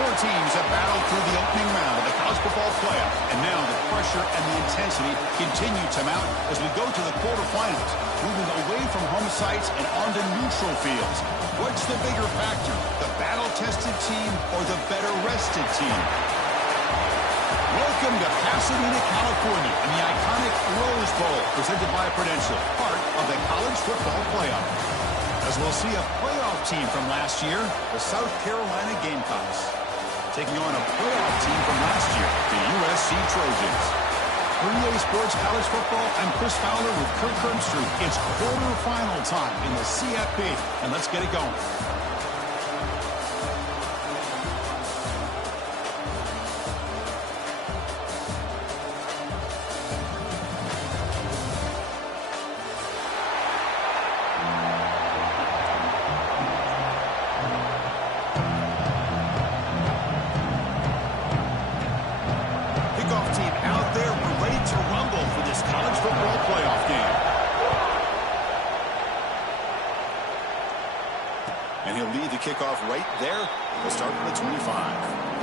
Four teams have battled through the opening round of the college football playoff, and now the pressure and the intensity continue to mount as we go to the quarterfinals, moving away from home sites and onto neutral fields. What's the bigger factor, the battle-tested team or the better-rested team? Welcome to Pasadena, California, and the iconic Rose Bowl, presented by Prudential, part of the college football playoff. As we'll see a playoff team from last year, the South Carolina Gamecocks, taking on a playoff team from last year, the USC Trojans. For EA Sports College Football, I'm Chris Fowler with Kirk Herbstreit. It's quarterfinal time in the CFP, and let's get it going. And he'll lead the kickoff right there. We'll start from the 25.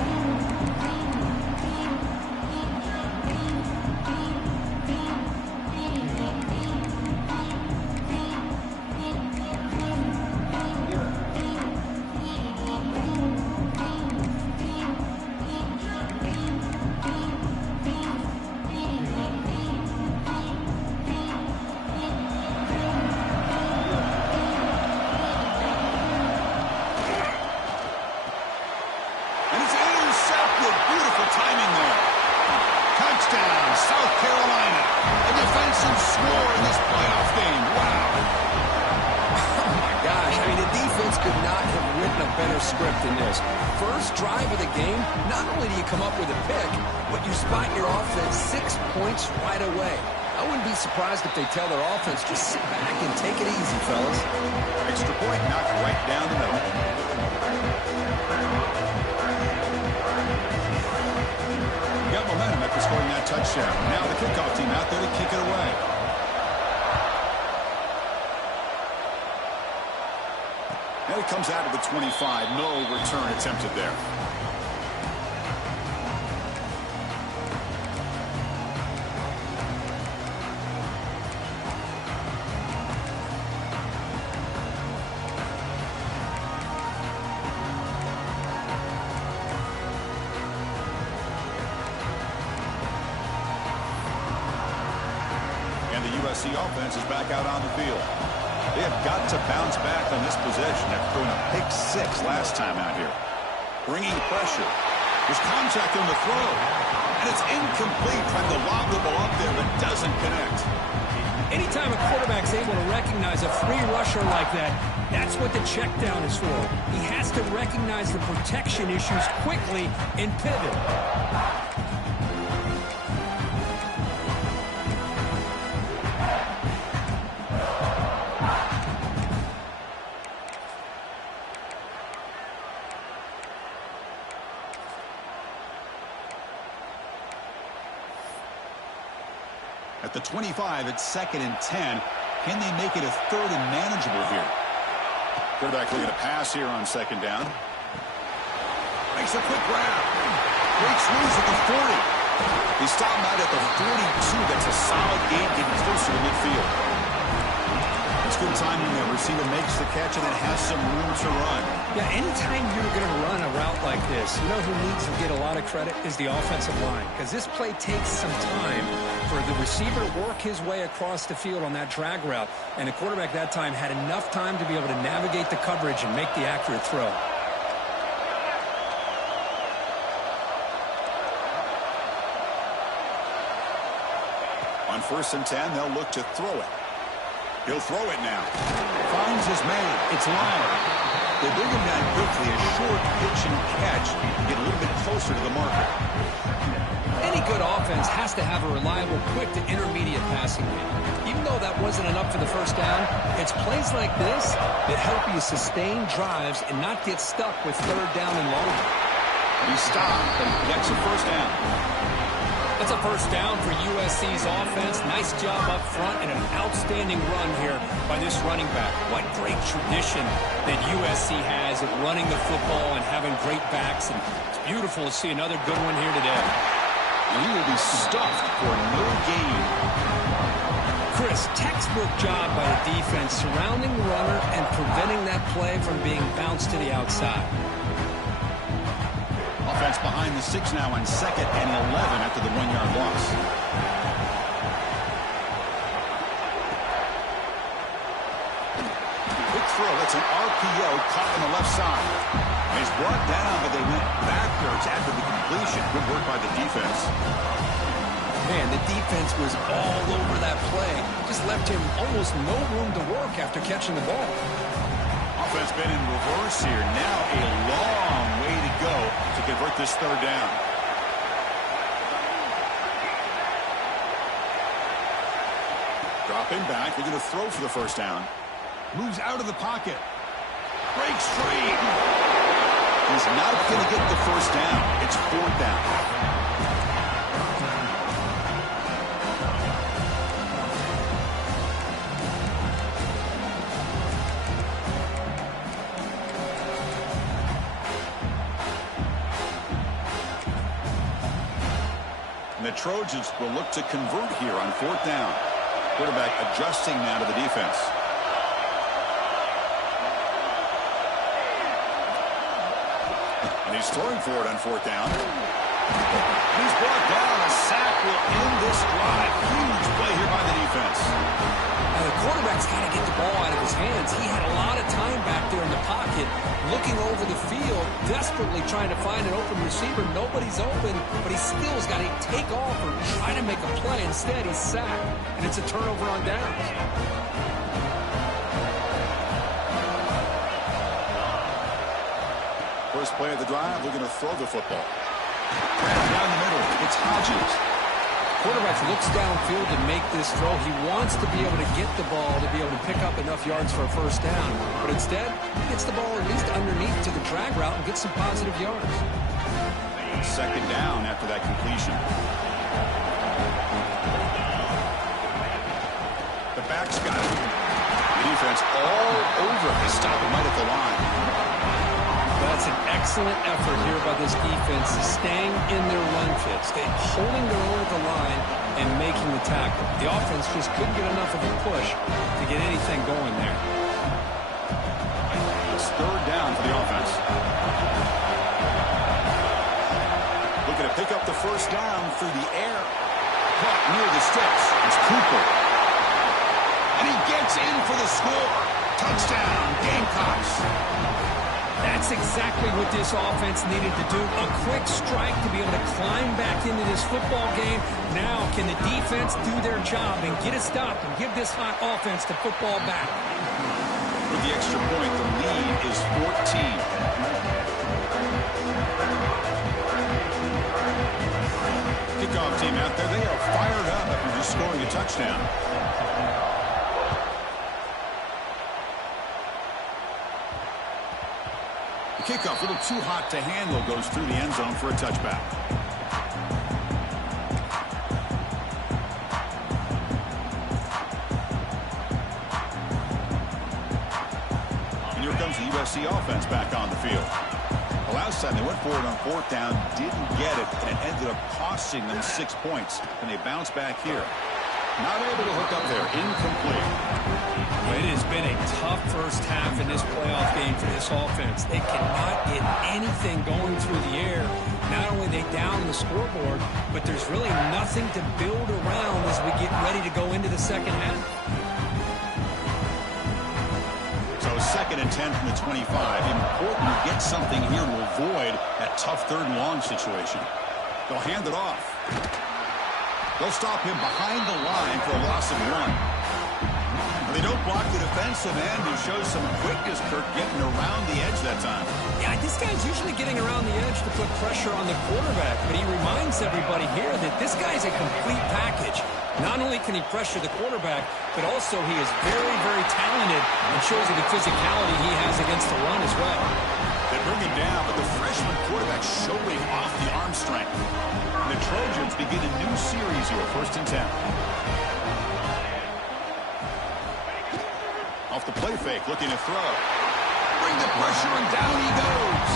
Script in this. First drive of the game, not only do you come up with a pick, but you spot your offense 6 points right away. I wouldn't be surprised if they tell their offense, just sit back and take it easy, fellas. Extra point knocked right down the middle. You got momentum after scoring that touchdown. Now the kickoff team out there to kick it away. And it comes out of the 25. No return attempted there. And the USC offense is back out on the field. They have got to bounce back on this possession after throwing a pick six last time out here. Bringing pressure. There's contact on the throw. And it's incomplete, trying to lob the ball up there, but doesn't connect. Anytime a quarterback's able to recognize a free rusher like that, that's what the check down is for. He has to recognize the protection issues quickly and pivot. At the 25, it's 2nd and 10. Can they make it a 3rd and manageable here? Quarterback looking to pass here on 2nd down. Makes a quick grab. Breaks loose at the 40. He's stopped out at the 42. That's a solid gain, getting closer to midfield. It's good timing there. Receiver makes the catch and then has some room to run. Yeah, anytime you're going to run a route like this, you know who needs to get a lot of credit is the offensive line. Because this play takes some time for the receiver to work his way across the field on that drag route. And the quarterback that time had enough time to be able to navigate the coverage and make the accurate throw. On 1st and 10, they'll look to throw it. He'll throw it now. Finds his man. It's Lyon. They bring him down quickly. A short pitch and catch. Get a little bit closer to the marker. Any good offense has to have a reliable, quick to intermediate passing game. Even though that wasn't enough for the first down, it's plays like this that help you sustain drives and not get stuck with 3rd down and longer. He stopped and gets a 1st down. That's a first down for USC's offense. Nice job up front and an outstanding run here by this running back. What great tradition that USC has at running the football and having great backs. And it's beautiful to see another good one here today. And he will be stuffed for no gain. Chris, textbook job by the defense surrounding the runner and preventing that play from being bounced to the outside. Offense behind the 6 now on 2nd and 11 after the 1-yard loss. Quick throw. That's an RPO caught on the left side. And he's brought down, but they went backwards after the completion. Good work by the defense. Man, the defense was all over that play. Just left him almost no room to work after catching the ball. Offense been in reverse here. Now a long way to go to convert this 3rd down. Dropping back. They're going to throw for the 1st down. Moves out of the pocket. Breaks free. He's not going to get the 1st down. It's 4th down. The Trojans will look to convert here on 4th down. Quarterback adjusting now to the defense. And he's throwing for it on 4th down. He's brought down. A sack will end this drive. Huge play here by the defense. Now the quarterback's got to get the ball out of his hands. He had a lot of time back there in the pocket, looking over the field, desperately trying to find an open receiver. Nobody's open, but he still has got to take off or try to make a play. Instead, he's sacked, and it's a turnover on downs. First play of the drive, they're going to throw the football. Down the middle, it's Hodges. Quarterback looks downfield to make this throw. He wants to be able to get the ball to be able to pick up enough yards for a 1st down. But instead, he gets the ball at least underneath to the drag route and gets some positive yards. 2nd down after that completion. The back's got it. The defense all over. They stop him right at the line. That's an excellent effort here by this defense, staying in their run fit, holding their own at the line and making the tackle. The offense just couldn't get enough of a push to get anything going there. It's 3rd down for the offense. Looking to pick up the 1st down through the air. Caught near the sticks. It's Cooper. And he gets in for the score. Touchdown, Gamecocks. That's exactly what this offense needed to do. A quick strike to be able to climb back into this football game. Now, can the defense do their job and get a stop and give this hot offense the football back? With the extra point, the lead is 14. Kickoff team out there, they are fired up after just scoring a touchdown. Kickoff, a little too hot to handle, goes through the end zone for a touchback. And here comes the USC offense back on the field. The last time they went for it on 4th down, didn't get it, and it ended up costing them 6 points. And they bounce back here. Not able to hook up there. Incomplete. It has been a tough 1st half in this playoff game for this offense. They cannot get anything going through the air. Not only they down the scoreboard, but there's really nothing to build around as we get ready to go into the 2nd half. So 2nd and 10 from the 25. Important to get something here to avoid that tough 3rd and long situation. They'll hand it off. They'll stop him behind the line for a loss of 1. They don't block the defensive end, who shows some quickness, Kirk, getting around the edge that time. Yeah, this guy's usually getting around the edge to put pressure on the quarterback, but he reminds everybody here that this guy's a complete package. Not only can he pressure the quarterback, but also he is very, very talented and shows you the physicality he has against the run as well. They bring him down, but the freshman quarterback showing off the arm strength. And the Trojans begin a new series here, 1st and 10. Off the play fake, looking to throw. Bring the pressure, and down he goes.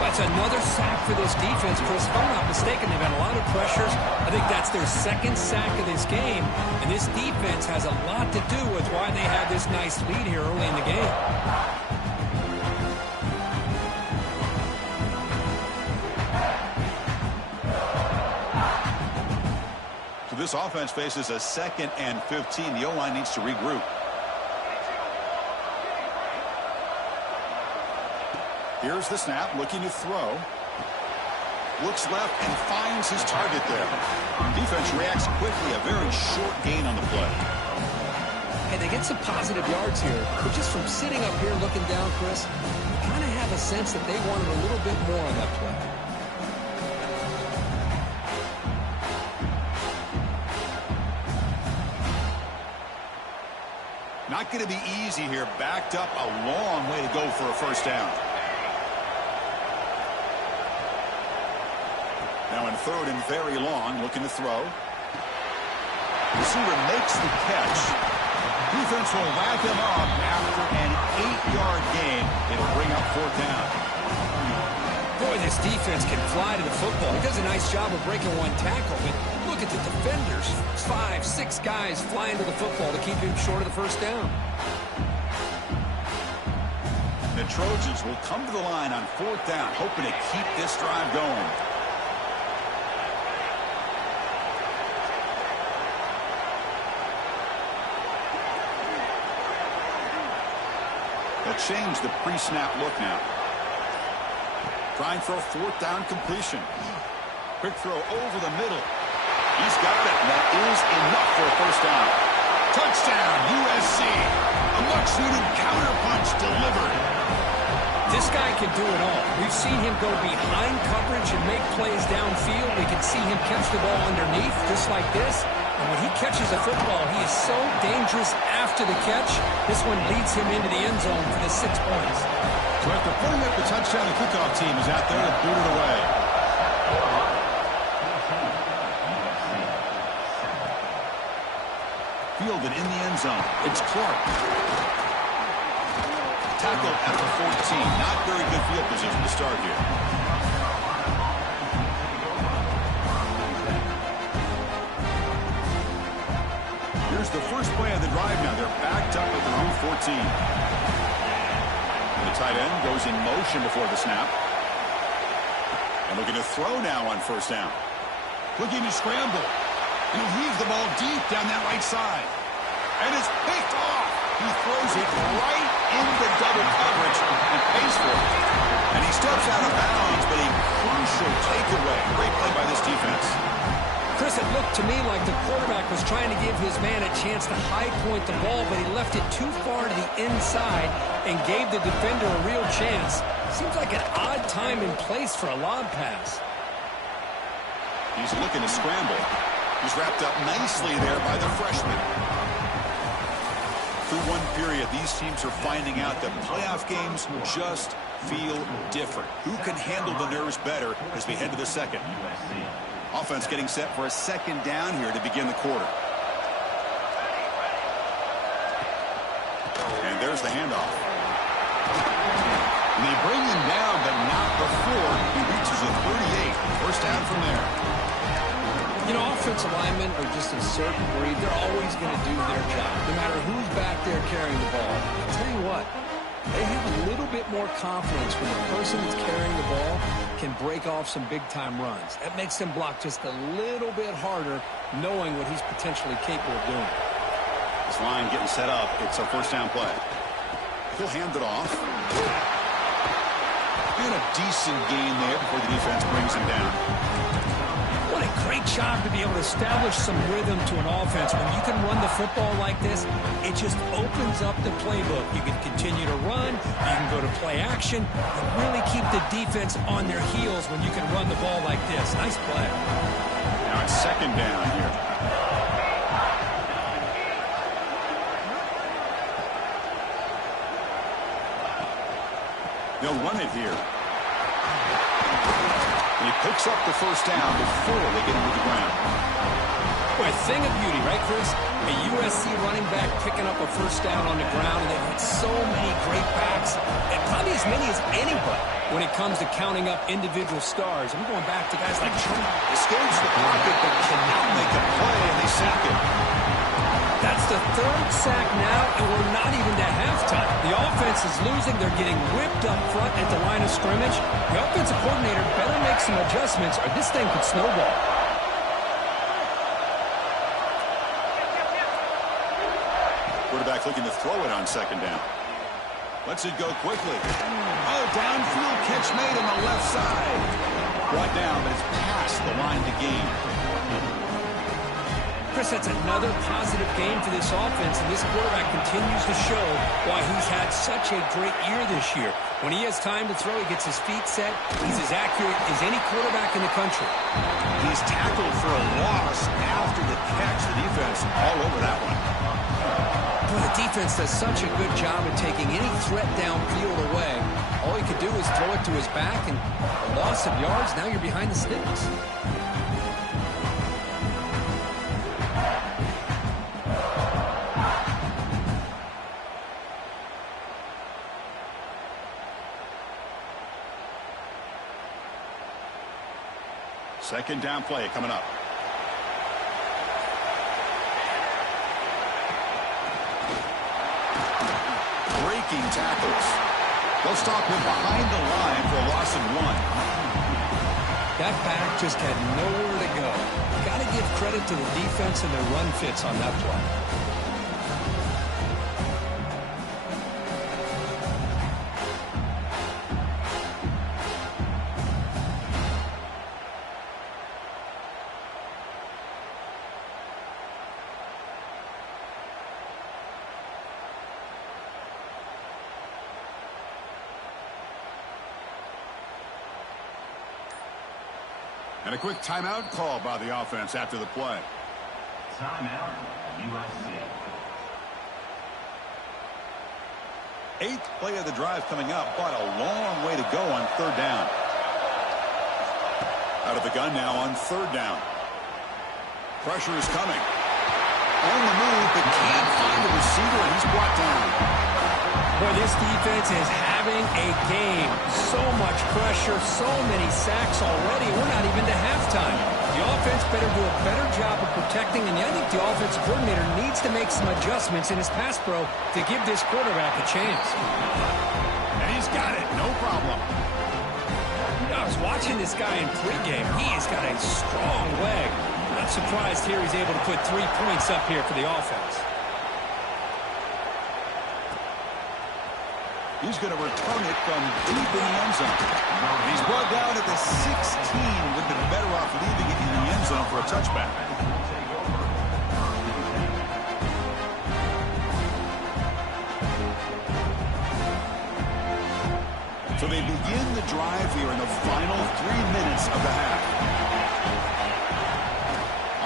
That's another sack for this defense, Chris. If I'm not mistaken, they've had a lot of pressures. I think that's their 2nd sack of this game. And this defense has a lot to do with why they had this nice lead here early in the game. So this offense faces a 2nd and 15. The O-line needs to regroup. Here's the snap, looking to throw. Looks left and finds his target there. Defense reacts quickly, a very short gain on the play. Hey, they get some positive yards here, but just from sitting up here looking down, Chris, you kind of have a sense that they wanted a little bit more on that play. Not going to be easy here. Backed up a long way to go for a 1st down. Now in 3rd and very long, looking to throw. Receiver makes the catch. Defense will wrap him up after an 8-yard gain. It'll bring up 4th down. Boy, this defense can fly to the football. He does a nice job of breaking one tackle, but look at the defenders. 5, 6 guys flying to the football to keep him short of the 1st down. The Trojans will come to the line on 4th down, hoping to keep this drive going. They'll change the pre-snap look now. Trying for a 4th down completion. Quick throw over the middle. He's got it. That is enough for a 1st down. Touchdown, USC. A much-needed counterpunch delivered. This guy can do it all. We've seen him go behind coverage and make plays downfield. We can see him catch the ball underneath, just like this. And when he catches the football, he is so dangerous after the catch. This one leads him into the end zone for the 6 points. So after putting up the touchdown, the kickoff team is out there to boot it away. Fielded in the end zone. It's Clark. Tackled at the 14. Not very good field position to start here. Here's the first play of the drive now. They're backed up at their own 14. And the tight end goes in motion before the snap. And looking to throw now on 1st down. Looking to scramble. And he'll heave the ball deep down that right side. And it's picked off. He throws it right into double coverage and pays for it. And he steps out of bounds, but a crucial takeaway. Great play by this defense. Chris, it looked to me like the quarterback was trying to give his man a chance to high point the ball, but he left it too far to the inside and gave the defender a real chance. Seems like an odd time and place for a lob pass. He's looking to scramble. He's wrapped up nicely there by the freshman. Through one period, these teams are finding out that playoff games just feel different. Who can handle the nerves better as we head to the 2nd? Offense getting set for a 2nd down here to begin the quarter. And there's the handoff. And they bring him down, but not before he reaches the 38. 1st down from there. You know, offensive linemen are just a certain breed. They're always going to do their job, no matter who's back there carrying the ball. I'll tell you what, they have a little bit more confidence when the person that's carrying the ball can break off some big-time runs. That makes them block just a little bit harder, knowing what he's potentially capable of doing. This line getting set up. It's a 1st down play. He'll hand it off. And a decent gain there before the defense brings him down. What a great job to be able to establish some rhythm to an offense. When you can run the football like this, it just opens up the playbook. You can continue to run. You can go to play action. And really keep the defense on their heels when you can run the ball like this. Nice play. Now it's 2nd down here. They'll run it here. And he picks up the first down before they get into the ground. Boy, a thing of beauty, right, Chris? A USC running back picking up a first down on the ground, and they've had so many great backs, and probably as many as anybody when it comes to counting up individual stars. I'm going back to guys like Trump. Escapes the pocket, but cannot make a play, and they sack him. That's the third sack now, and we're not even to halftime. The offense is losing. They're getting whipped up front at the line of scrimmage. The offensive coordinator better make some adjustments, or this thing could snowball. Quarterback looking to throw it on second down. Lets it go quickly. Oh, downfield catch made on the left side. Brought down, but it's past the line to gain. Chris, that's another positive game for this offense, and this quarterback continues to show why he's had such a great year this year. When he has time to throw, he gets his feet set. He's as accurate as any quarterback in the country. He's tackled for a loss after the catch. The defense all over that one. Boy, the defense does such a good job of taking any threat downfield away. All he could do is throw it to his back, and a loss of yards, now you're behind the sticks. Second down play coming up. Breaking tackles. They'll stop him behind the line for a loss of 1. That back just had nowhere to go. Got to give credit to the defense and their run fits on that play. And a quick timeout call by the offense after the play. Timeout, USC. 8th play of the drive coming up, but a long way to go on third down. Out of the gun now on third down. Pressure is coming. On the move, but can't find the receiver, and he's brought down. Boy, this defense is having a game. So much pressure, so many sacks already. We're not even to halftime. The offense better do a better job of protecting, and I think the offensive coordinator needs to make some adjustments in his pass pro to give this quarterback a chance. And he's got it, no problem. I was watching this guy in pregame. He has got a strong leg. Not surprised here he's able to put 3 points up here for the offense. He's going to return it from deep in the end zone. And he's brought down at the 16. Would have been better off leaving it in the end zone for a touchback. So they begin the drive here in the final 3 minutes of the half.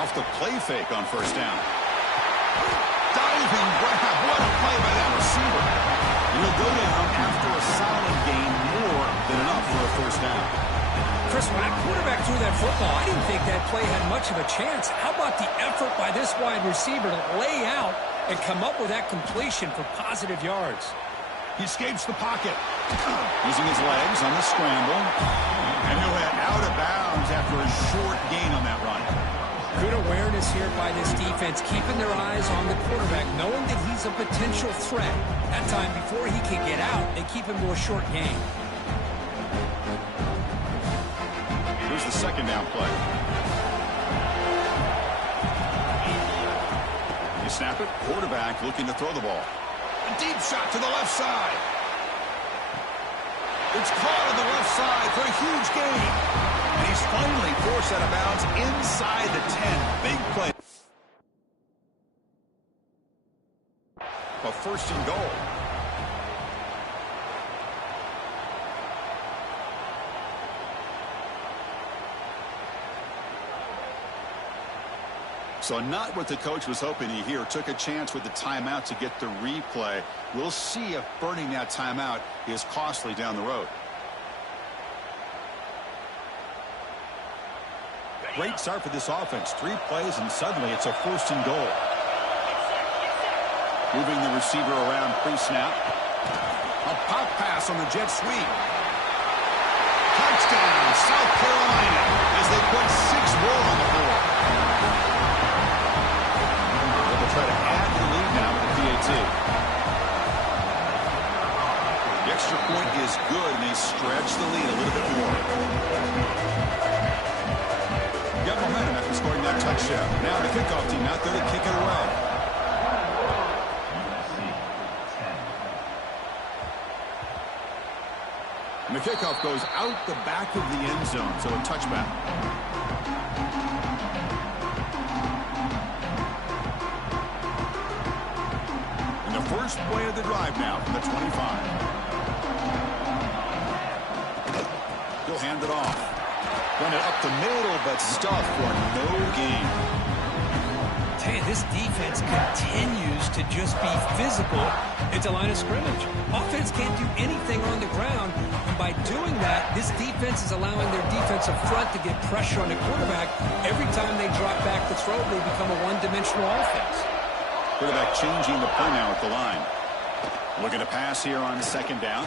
Off the play fake on first down. Diving grab. What a play by that receiver. He'll go down after a solid gain, more than enough for a first down. Chris, when that quarterback threw that football, I didn't think that play had much of a chance. How about the effort by this wide receiver to lay out and come up with that completion for positive yards? He escapes the pocket. Using his legs on the scramble. And he'll head out of bounds after a short gain on that run. Good awareness here by this defense, keeping their eyes on the quarterback, knowing that he's a potential threat. That time, before he can get out, they keep him to a short gain. Here's the second down play. You snap it, quarterback looking to throw the ball. A deep shot to the left side. It's caught on the left side for a huge gain. And he's finally forced out of bounds inside the 10. Big play. A first and goal. So not what the coach was hoping to hear. Took a chance with the timeout to get the replay. We'll see if burning that timeout is costly down the road. Great start for this offense. 3 plays, and suddenly it's a 1st and goal. Moving the receiver around pre-snap. A pop pass on the jet sweep. Touchdown, South Carolina, as they put 6 more on the board. They'll try to add to the lead now with the PAT. The extra point is good, and they stretch the lead a little bit more. Got momentum after scoring that touchdown. Now the kickoff team out there to kick it away. And the kickoff goes out the back of the end zone, so a touchback. And the first play of the drive now from the 25. He'll hand it off. Run it up the middle, but stuffed for no gain. Hey, this defense continues to just be physical at the line of scrimmage. Offense can't do anything on the ground, and by doing that, this defense is allowing their defensive front to get pressure on the quarterback. Every time they drop back to throw, they become a one-dimensional offense. Quarterback changing the play now at the line. Looking to pass here on 2nd down.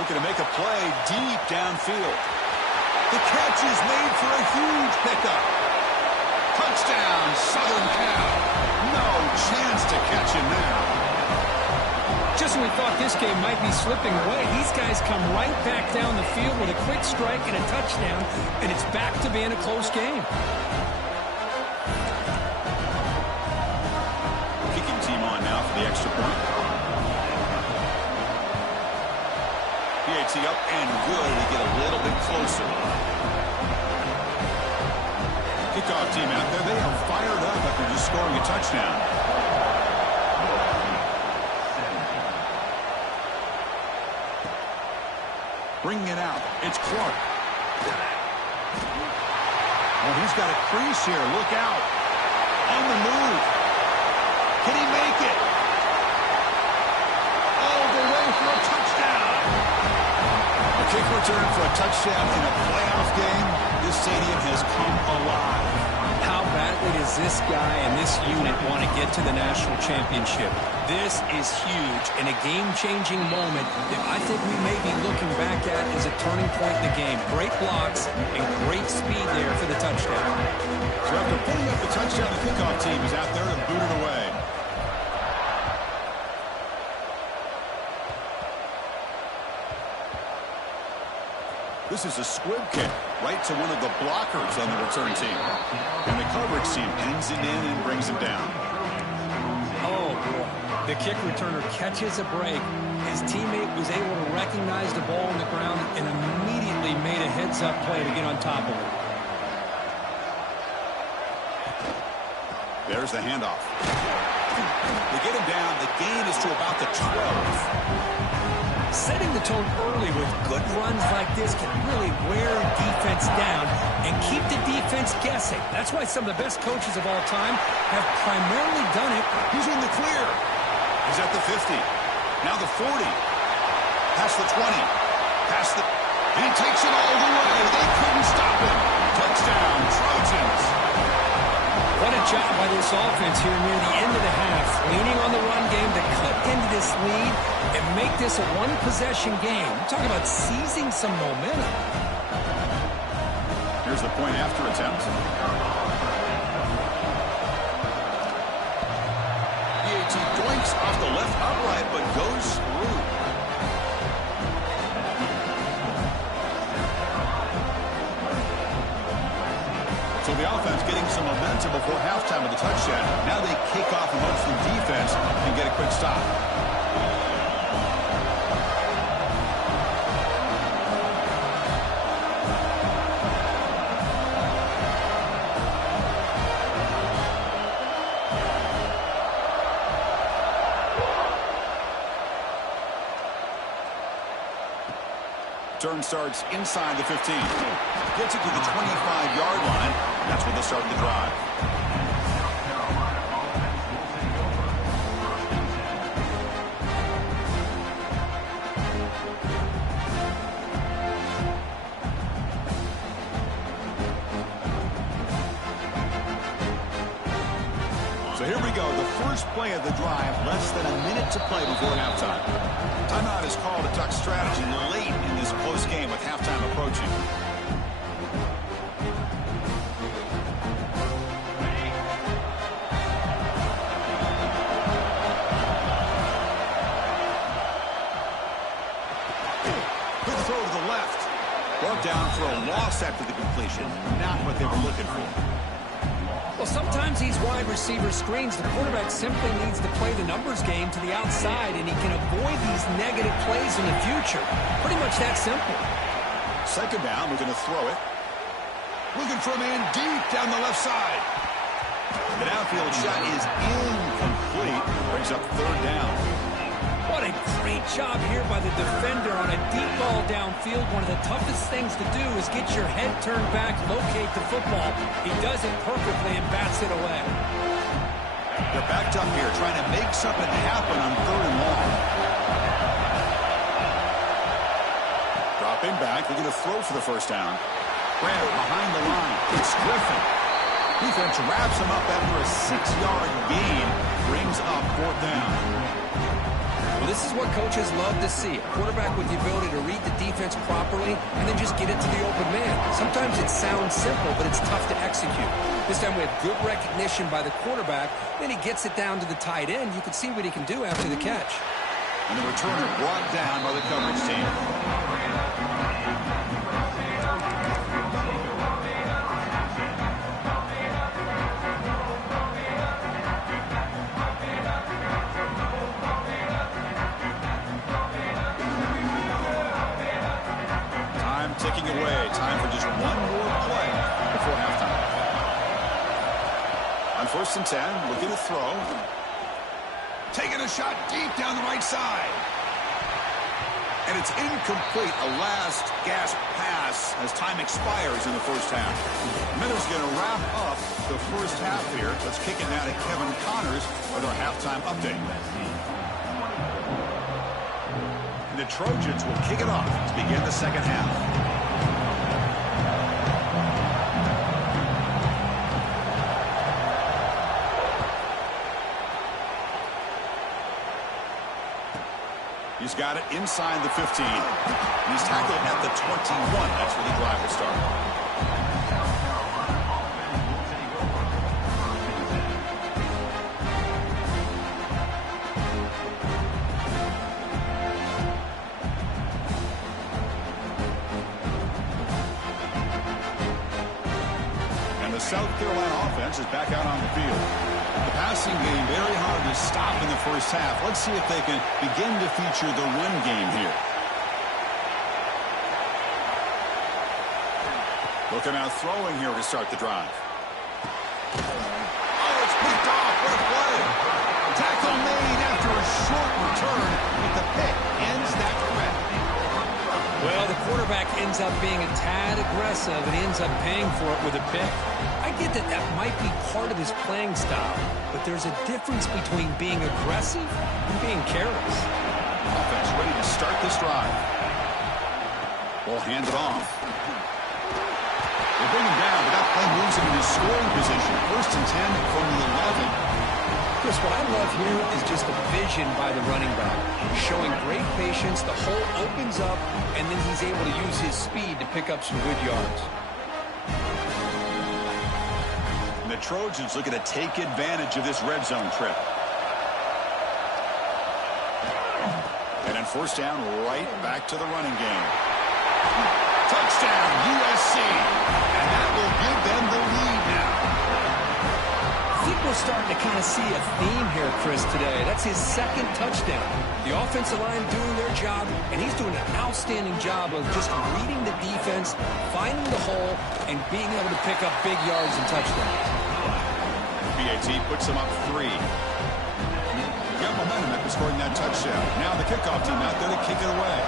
Looking to make a play deep downfield. The catch is made for a huge pickup. Touchdown, Southern Cal. No chance to catch him now. Just when we thought this game might be slipping away, these guys come right back down the field with a quick strike and a touchdown, and it's back to being a close game. Kicking team on now for the extra point. PAT up and good to get a little bit closer. Kickoff team out there. They are fired up after just scoring a touchdown. Bringing it out. It's Clark. Oh, he's got a crease here. Look out. On the move. Can he make it? All the way for a touchdown. A kick return for a touchdown in a playoff game. This stadium has come alive. How badly does this guy and this unit want to get to the national championship? This is huge and a game-changing moment that I think we may be looking back at as a turning point in the game. Great blocks and great speed there for the touchdown. So after putting up the touchdown, the kickoff team is out there to boot it away. This is a squib kick right to one of the blockers on the return team. And the coverage team pins it in and brings him down. Oh, boy. The kick returner catches a break. His teammate was able to recognize the ball on the ground and immediately made a heads-up play to get on top of it. There's the handoff. They get him down. The gain is to about the 12. Setting the tone early with good runs like this can really wear defense down and keep the defense guessing. That's why some of the best coaches of all time have primarily done it. He's in the clear. He's at the 50. Now the 40. Past the 20. Past the... And he takes it all the way. They couldn't stop him. Touchdown, Trojans. What a job by this offense here near the end of the half. Leaning on the run game to cut into this lead and make this a one-possession game. We're talking about seizing some momentum. Here's the point after attempt. PAT doinks off the left upright, but goes through. So the offense getting some momentum before halftime of the touchdown. Now they kick off amongst the defense and get a quick stop. Turn starts inside the 15. Gets it to the 25-yard line. That's where they'll start the drive. first play of the drive, less than a minute to play before halftime. Timeout is called to talk strategy late in this close game with halftime approaching. Good throw to the left. Brought down for a loss after the completion. Not what they were looking for. Well, sometimes these wide receiver screens, the quarterback simply needs to play the numbers game to the outside, and he can avoid these negative plays in the future. Pretty much that simple. Second down, we're going to throw it. Looking for a man deep down the left side. The downfield shot is incomplete. Brings up third down. What a great job here by the defender on a deep ball downfield. One of the toughest things to do is get your head turned back, locate the football. He does it perfectly and bats it away. They're backed up here, trying to make something happen on third and long. Dropping back, they're going to throw for the first down. Grant behind the line. It's Griffin. Defense wraps him up after a 6-yard gain. Brings up fourth down. Well, this is what coaches love to see. A quarterback with the ability to read the defense properly and then just get it to the open man. Sometimes it sounds simple, but it's tough to execute. This time we have good recognition by the quarterback. Then he gets it down to the tight end. You can see what he can do after the catch. And the returner brought down by the coverage team. Ticking away. Time for just one more play before halftime. On 1st and 10, looking to throw. Taking a shot deep down the right side. And it's incomplete. A last gasp pass as time expires in the first half. Miller's going to wrap up the first half here. Let's kick it now to Kevin Connors with our halftime update. And the Trojans will kick it off to begin the second half. He's got it inside the 15. He's tackled at the 21. That's where the drive will start. And the South Carolina offense is back out on the field. The passing game very hard to stop in the first half. Let's see if they can begin to feature the run game here. Looking out throwing here to start the drive. Oh, it's picked off. What a play. Tackle made after a short return, but the pick ends that threat. Well, the quarterback ends up being a tad aggressive and ends up paying for it with a pick. I get that that might be part of his playing style, but there's a difference between being aggressive and being careless. Offense ready to start this drive. Ball handed off. They bring him down, but that play moves him into scoring position. 1st and 10 from the 11. Chris, what I love here is just the vision by the running back. Showing great patience, the hole opens up, and then he's able to use his speed to pick up some good yards. And the Trojans looking to take advantage of this red zone trip. And on 1st down, right back to the running game. Touchdown, USC. And that will give them the lead now. I think we're starting to kind of see a theme here, Chris, today. That's his 2nd touchdown. The offensive line doing their job, and he's doing an outstanding job of just reading the defense, finding the hole, and being able to pick up big yards and touchdowns. BAT puts them up 3. Got momentum after scoring that touchdown. Now the kickoff team out there to kick it away.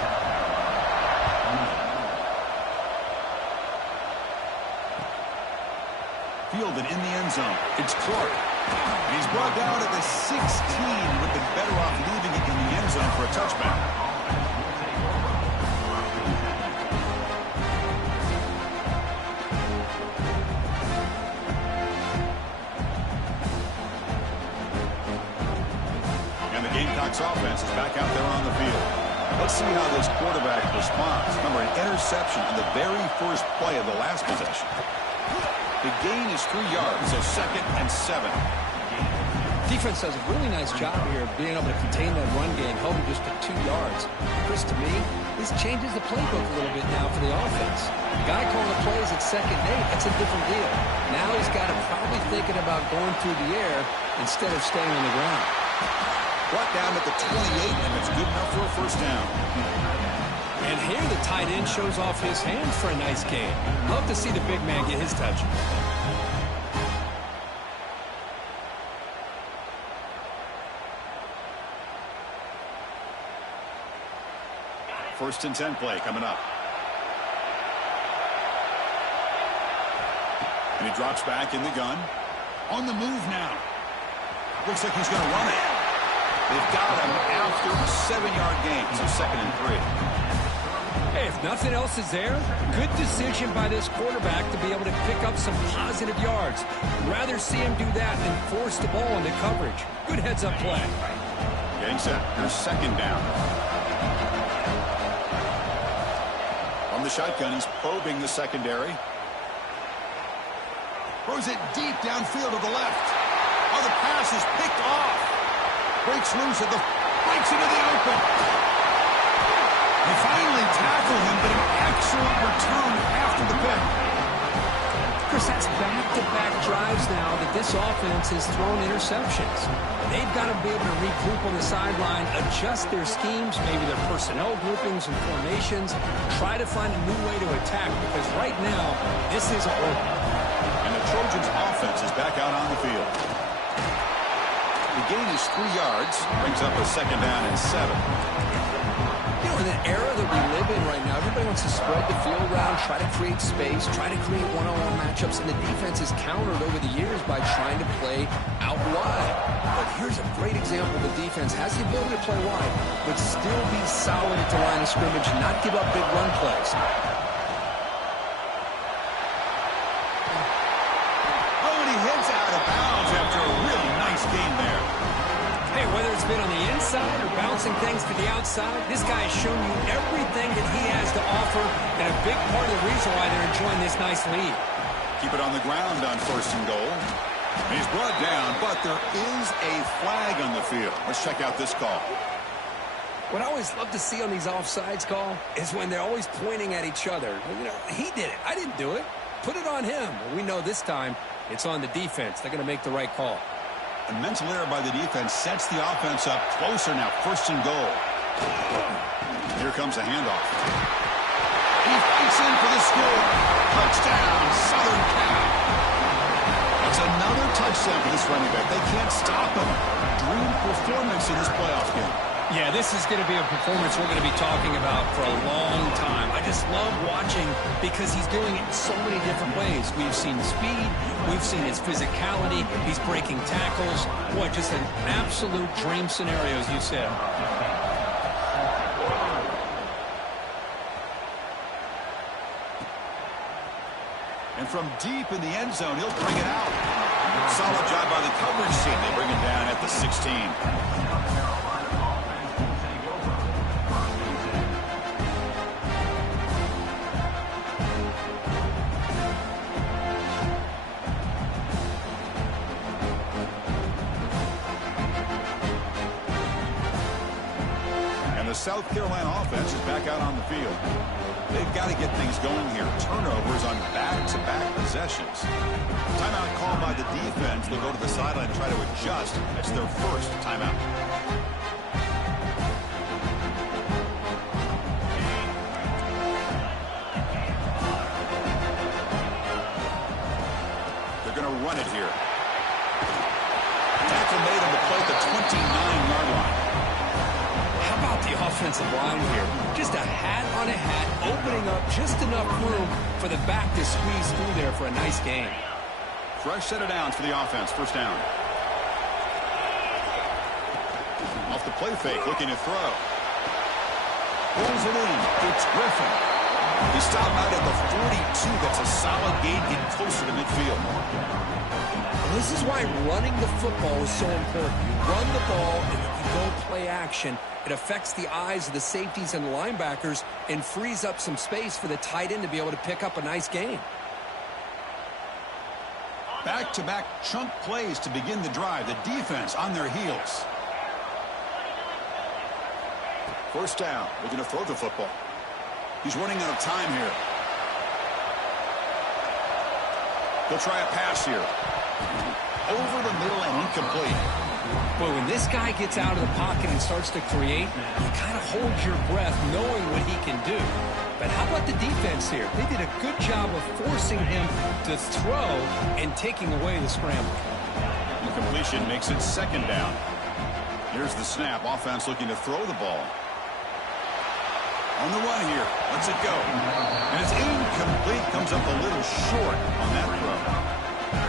Fielded in the end zone. It's Clark. And he's brought down at the 16. Would have been better off leaving it in the end zone for a touchback. Gamecocks offense is back out there on the field. Let's see how this quarterback responds. Remember, an interception on the very first play of the last possession. The gain is 3 yards, so 2nd and 7. Defense does a really nice job here of being able to contain that run game, holding just to 2 yards. Chris, to me, this changes the playbook a little bit now for the offense. The guy calling the plays at 2nd and 8, that's a different deal. Now he's got to probably thinking about going through the air instead of staying on the ground. Brought down at the 28, and it's good enough for a first down. And here the tight end shows off his hands for a nice game. Love to see the big man get his touch. First and 10 play coming up. And he drops back in the gun. On the move now. Looks like he's going to run it. They've got him after a 7-yard gain, so 2nd and 3. Hey, if nothing else is there, good decision by this quarterback to be able to pick up some positive yards. Rather see him do that than force the ball into coverage. Good heads-up play. Getting set. Here's 2nd down. From the shotgun, he's probing the secondary. Throws it deep downfield to the left. Oh, the pass is picked off. Breaks loose at the... breaks into the open. They finally tackle him, but an excellent return after the pick. Chris, that's back-to-back drives now that this offense has thrown interceptions. They've got to be able to regroup on the sideline, adjust their schemes, maybe their personnel groupings and formations, try to find a new way to attack, because right now, this isn't working. And the Trojans' offense is back out on the field. The gain is 3 yards, brings up a 2nd down and 7. You know, in the era that we live in right now, everybody wants to spread the field around, try to create space, try to create one-on-one matchups, and the defense is countered over the years by trying to play out wide. But here's a great example. The defense has the ability to play wide, but still be solid at the line of scrimmage and not give up big run plays. Oh, and he hits out of bounds after a really nice game there. Hey, whether it's been on the inside or bouncing things to the outside, this guy has shown you everything that he has to offer, and a big part of the reason why they're enjoying this nice lead. Keep it on the ground on 1st and goal. He's brought down, but there is a flag on the field. Let's check out this call. What I always love to see on these offsides call is when they're always pointing at each other. You know, he did it. I didn't do it. Put it on him. Well, we know this time it's on the defense. They're going to make the right call. A mental error by the defense sets the offense up closer now. 1st and goal. Here comes a handoff. He fights in for the score. Touchdown, Southern Cal. That's another touchdown for this running back. They can't stop him. Dream performance in this playoff game. Yeah, this is going to be a performance we're going to be talking about for a long time. I just love watching because he's doing it in so many different ways. We've seen speed. We've seen his physicality. He's breaking tackles. Boy, just an absolute dream scenario, as you said. And from deep in the end zone, he'll bring it out. Solid job by the coverage team. They bring it down at the 16. The South Carolina offense is back out on the field. They've got to get things going here. Turnovers on back-to-back possessions. Timeout called by the defense. They'll go to the sideline and try to adjust. That's their first timeout. They're going to run it here. Tackle made on the play at the 29-yard line. The offensive line here. Just a hat on a hat, opening up just enough room for the back to squeeze through there for a nice game. Fresh set of downs for the offense. 1st down. Off the play fake, looking to throw. Pulls it in. It's Griffin. He stopped out at the 42. That's a solid gain, getting closer to midfield. And this is why running the football is so important. You run the ball and you go play action, it affects the eyes of the safeties and the linebackers and frees up some space for the tight end to be able to pick up a nice gain. Back-to-back chunk plays to begin the drive. The defense on their heels. First down. Looking to throw the football. He's running out of time here. He'll try a pass here. Over the middle and incomplete. Well, when this guy gets out of the pocket and starts to create, you kind of hold your breath knowing what he can do. But how about the defense here? They did a good job of forcing him to throw and taking away the scramble. Incompletion makes it second down. Here's the snap. Offense looking to throw the ball. On the run here. Lets it go. And it's incomplete. Comes up a little short on that throw.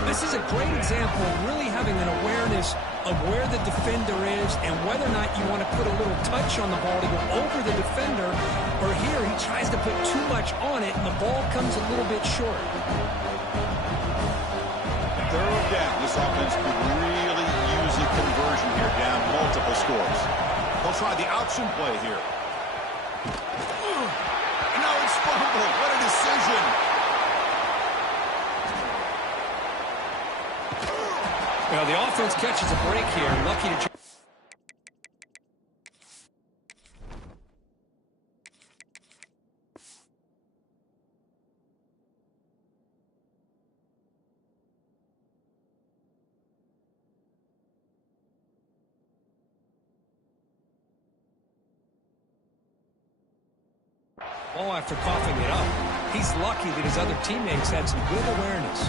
This is a great example of really having an awareness of where the defender is and whether or not you want to put a little touch on the ball to go over the defender, or here he tries to put too much on it and the ball comes a little bit short. Third down. This offense could really use a conversion here, down multiple scores. They'll try the option play here. No, it's fumbled. What a decision. Well, the offense catches a break here. Lucky to... Oh, after coughing it up, he's lucky that his other teammates had some good awareness.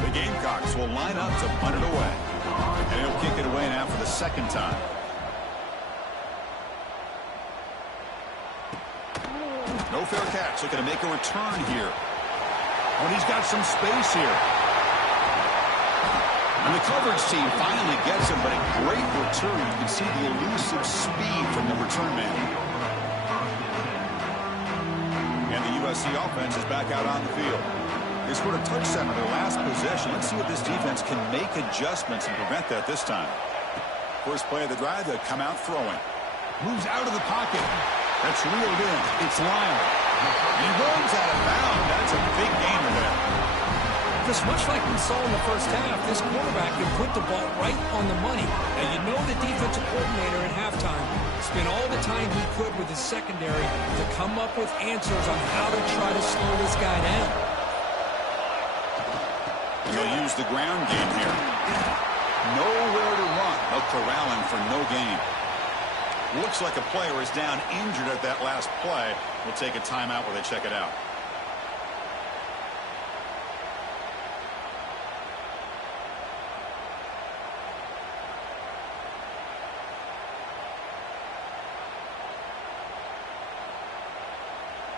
The Gamecocks will line up to punt it away. And he'll kick it away now for the second time. No fair catch. Looking to make a return here. Oh, and he's got some space here. And the coverage team finally gets him, but a great return. You can see the elusive speed from the return man. And the USC offense is back out on the field. They scored a touchdown on their last possession. Let's see if this defense can make adjustments and prevent that this time. First play of the drive, they'll come out throwing. Moves out of the pocket. That's reeled in. It's Lyle. He runs out of bounds. That's a big gainer there. Just much like we saw in the first half, this quarterback can put the ball right on the money. And you know the defensive coordinator at halftime spent all the time he could with his secondary to come up with answers on how to try to slow this guy down. They'll use the ground game here. Nowhere to run. They'll corral him for no gain. Looks like a player is down injured at that last play. We'll take a timeout while they check it out.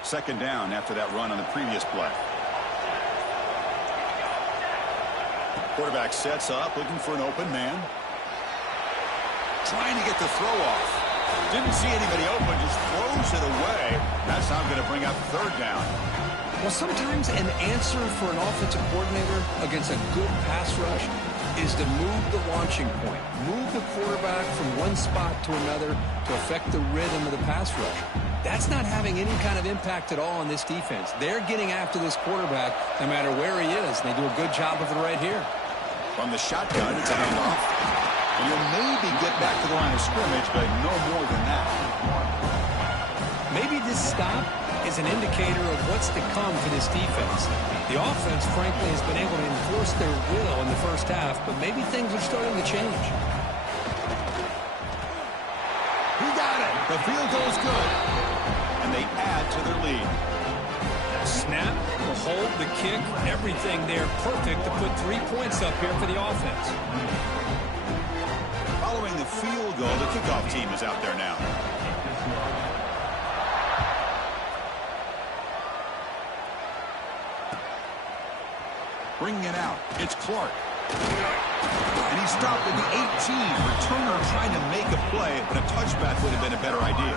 Second down after that run on the previous play. Quarterback sets up, looking for an open man. Trying to get the throw off. Didn't see anybody open, just throws it away. That's not going to bring up third down. Well, sometimes an answer for an offensive coordinator against a good pass rush is to move the launching point. Move the quarterback from one spot to another to affect the rhythm of the pass rush. That's not having any kind of impact at all on this defense. They're getting after this quarterback no matter where he is. And they do a good job of it right here. From the shotgun, it's a handoff. And he'll maybe get back to the line of scrimmage, but no more than that. Maybe this stop is an indicator of what's to come for this defense. The offense, frankly, has been able to enforce their will in the first half, but maybe things are starting to change. He got it. The field goal's good. And they add to their lead. Snap, the hold, the kick, everything there perfect to put 3 points up here for the offense. Following the field goal, the kickoff team is out there now. Bringing it out. It's Clark. And he stopped at the 18. Returner trying to make a play, but a touchback would have been a better idea.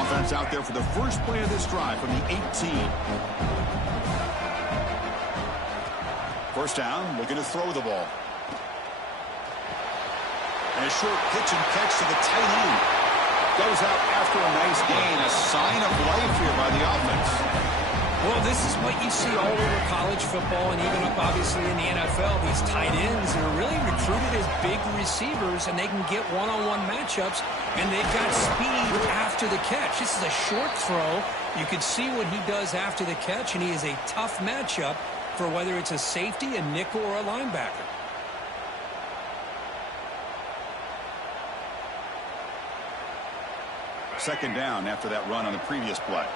Offense out there for the first play of this drive from the 18. First down, looking to throw the ball. And a short pitch and catch to the tight end. Goes out after a nice gain. A sign of life here by the offense. Well, this is what you see all over college football and even up, obviously, in the NFL. These tight ends that are really recruited as big receivers, and they can get one-on-one matchups, and they've got speed after the catch. This is a short throw. You can see what he does after the catch, and he is a tough matchup for whether it's a safety, a nickel, or a linebacker. Second down after that run on the previous play.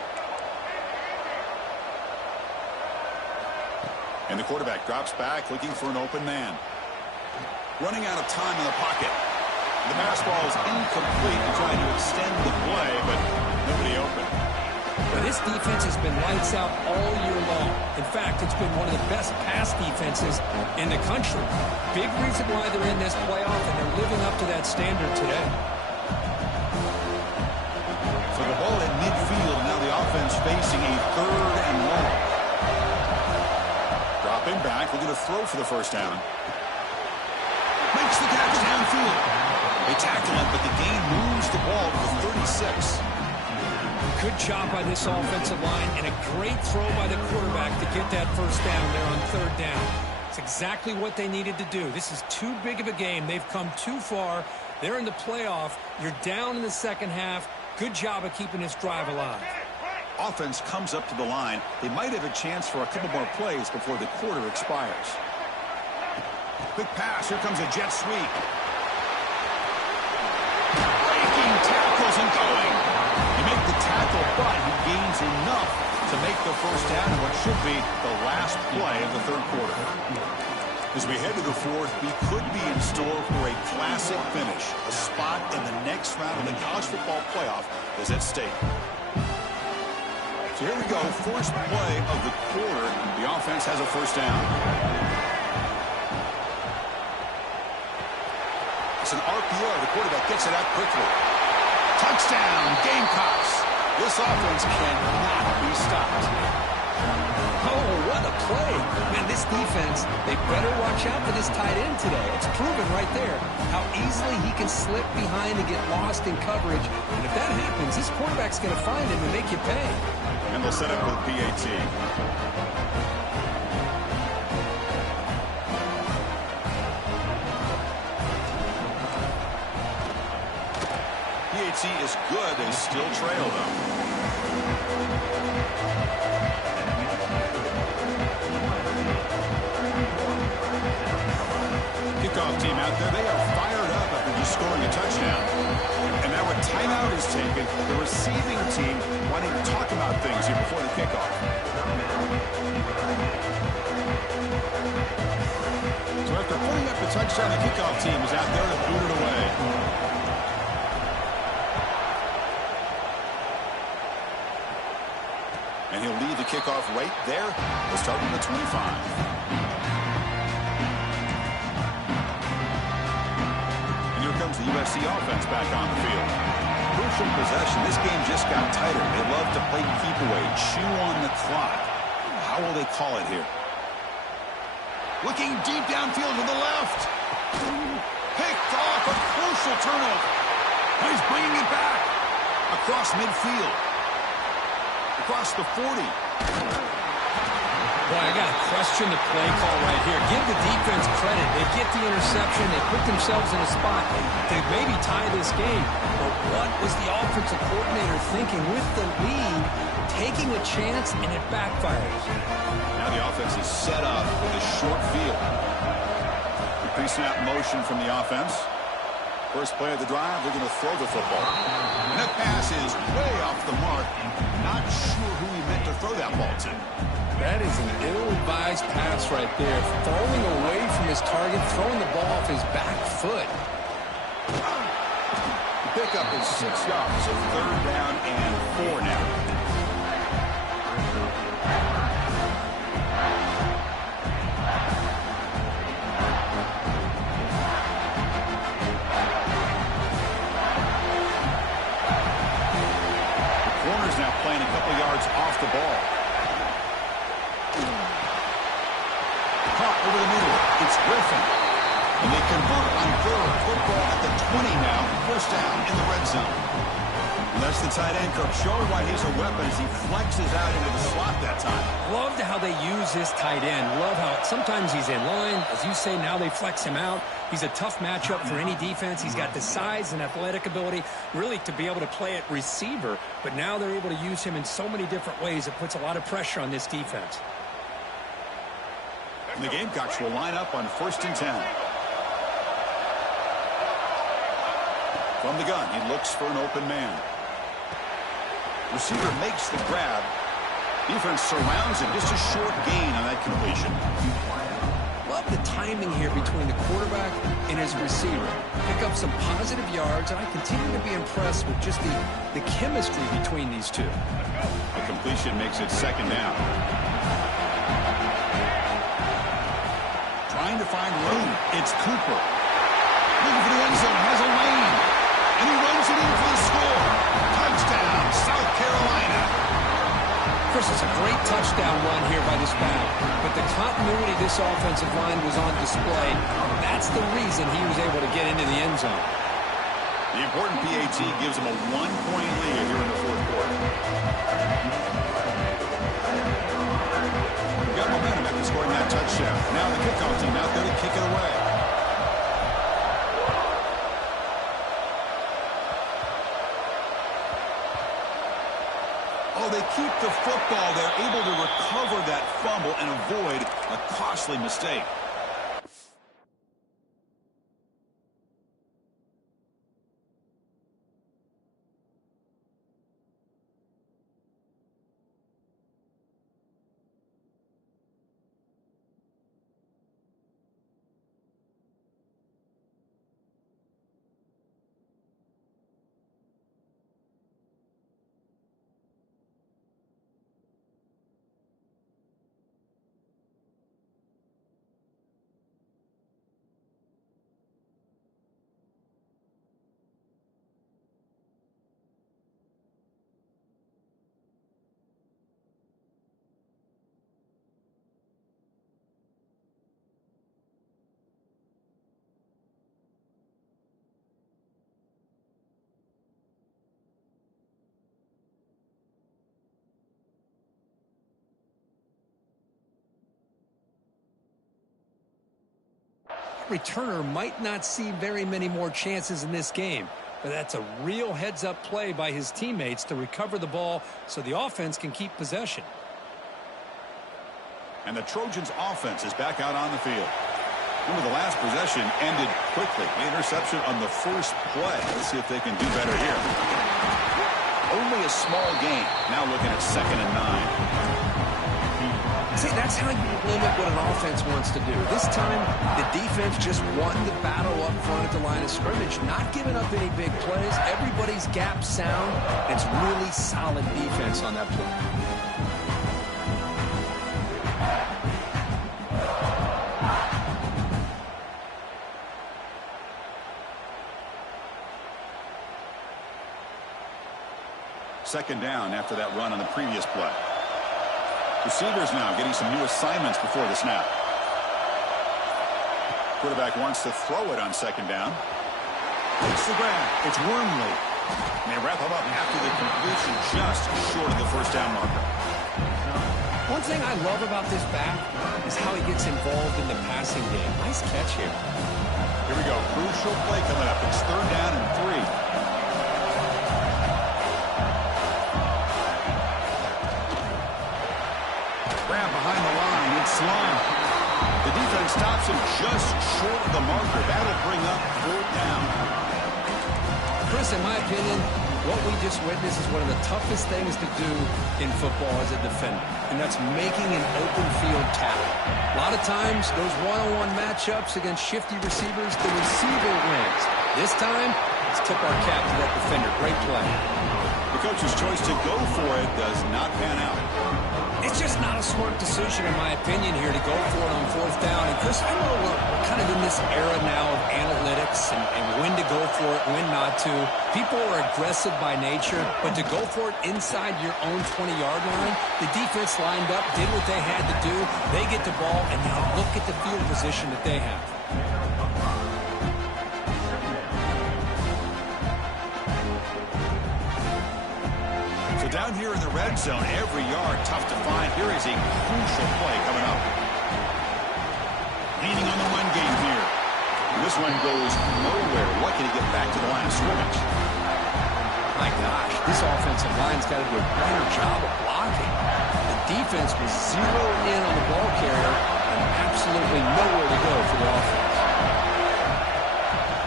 And the quarterback drops back, looking for an open man. Running out of time in the pocket. The pass ball is incomplete and trying to extend the play, but nobody open. But this defense has been lights out all year long. In fact, it's been one of the best pass defenses in the country. Big reason why they're in this playoff, and they're living up to that standard today. So the ball in midfield, now the offense facing a 3rd and long. Dropping back, looking to throw for the first down. Makes the catch downfield. They tackle him, but the gain moves the ball to the 36. Good job by this offensive line, and a great throw by the quarterback to get that first down there on 3rd down. It's exactly what they needed to do. This is too big of a game. They've come too far. They're in the playoff. You're down in the second half. Good job of keeping this drive alive. Offense comes up to the line. They might have a chance for a couple more plays before the quarter expires. Quick pass. Here comes a jet sweep. Breaking tackles and going. You make the tackle, but he gains enough to make the first down in what should be the last play of the 3rd quarter. As we head to the 4th, we could be in store for a classic finish. A spot in the next round of the college football playoff is at stake. So here we go, first play of the quarter. The offense has a first down. It's an RPO. The quarterback gets it out quickly. Touchdown, Gamecocks. This offense cannot be stopped. Oh, what a play. Man, this defense, they better watch out for this tight end today. It's proven right there how easily he can slip behind and get lost in coverage. And if that happens, this quarterback's going to find him and make you pay. And they'll set up with PAT. PAT is good. They still trail, though. Kickoff team out there, they are fired up after just scoring a touchdown. And now a timeout is taken. The receiving team wanting to talk about things here before the kickoff. So after putting up the touchdown, the kickoff team is out there to boot it away. And he'll lead the kickoff right there. We'll start from the 25. Comes the USC offense back on the field. Crucial possession. This game just got tighter. They love to play keep away, chew on the clock. How will they call it here? Looking deep downfield to the left. Picked off, a crucial turnover. He's bringing it back across midfield. Across the 40. Boy, I got to question the play call right here. Give the defense credit. They get the interception. They put themselves in a spot to maybe tie this game. But what was the offensive coordinator thinking with the lead, taking a chance, and it backfires? Now the offense is set up with a short field. The pre-snap motion from the offense. First play of the drive, they're going to throw the football. And that pass is way off the mark. Not sure who he meant to throw that ball to. That is an ill-advised pass right there. Throwing away from his target, throwing the ball off his back foot. pickup is 6 yards, so 3rd down and 4 now. Corner's now playing a couple yards off the ball. Caught over the middle. It's Griffin. And they convert on 3rd. Football at the 20 now. 1st down in the red zone. And that's the tight end coach showing why he's a weapon as he flexes out into the slot that time. Loved how they use this tight end. Love how sometimes he's in line. As you say, now they flex him out. He's a tough matchup for any defense. He's got the size and athletic ability really to be able to play at receiver. But now they're able to use him in so many different ways. It puts a lot of pressure on this defense. And the Gamecocks will line up on 1st and 10. From the gun, he looks for an open man. Receiver makes the grab. Defense surrounds him. Just a short gain on that completion. Love the timing here between the quarterback and his receiver. Pick up some positive yards, and I continue to be impressed with just the chemistry between these two. The completion makes it 2nd down. Trying to find room. It's Cooper. Looking for the end zone. Has a lane. And he runs it in for the score. Touchdown, South Carolina. Chris, it's a great touchdown run here by this back, but the continuity of this offensive line was on display. That's the reason he was able to get into the end zone. The important PAT gives him a 1-point lead here in the 4th quarter. We've got momentum after scoring that touchdown. Now the kickoff team out there to kick it away. Oh, they keep the football. They're able to recover that fumble and avoid a costly mistake. Returner might not see very many more chances in this game, but that's a real heads-up play by his teammates to recover the ball so the offense can keep possession. And the Trojans' offense is back out on the field. Remember, the last possession ended quickly. The interception on the first play. Let's see if they can do better here. Only a small gain. Now looking at 2nd and 9. See, that's how you limit what an offense wants to do. This time, the defense just won the battle up front at the line of scrimmage, not giving up any big plays. Everybody's gap sound. It's really solid defense on that play. Second down after that run on the previous play. Receivers now getting some new assignments before the snap. Quarterback wants to throw it on 2nd down. Takes the grab. It's Wormley. And they wrap him up after the completion just short of the 1st down marker. One thing I love about this back is how he gets involved in the passing game. Nice catch here. Here we go. Crucial play coming up. It's 3rd down and 3. Grab behind the line. It's Slime. The defense stops him just short of the marker. That'll bring up 4th down. Chris, in my opinion, what we just witnessed is one of the toughest things to do in football as a defender, and that's making an open field tackle. A lot of times, those one-on-one matchups against shifty receivers, the receiver wins. This time, Let's tip our cap to that defender. Great play. The coach's choice to go for it does not pan out. It's just not a smart decision, in my opinion, here to go for it on fourth down. And, Chris, I know we're kind of in this era now of analytics and when to go for it, when not to. People are aggressive by nature, but to go for it inside your own 20-yard line, the defense lined up, did what they had to do. They get the ball, and now look at the field position that they have. Down here in the red zone, every yard tough to find. Here is a crucial play coming up. Leaning on the run game here. This one goes nowhere. What can he get back to the line of scrimmage? My gosh, this offensive line's got to do a better job of blocking. The defense was zeroed in on the ball carrier and absolutely nowhere to go for the offense.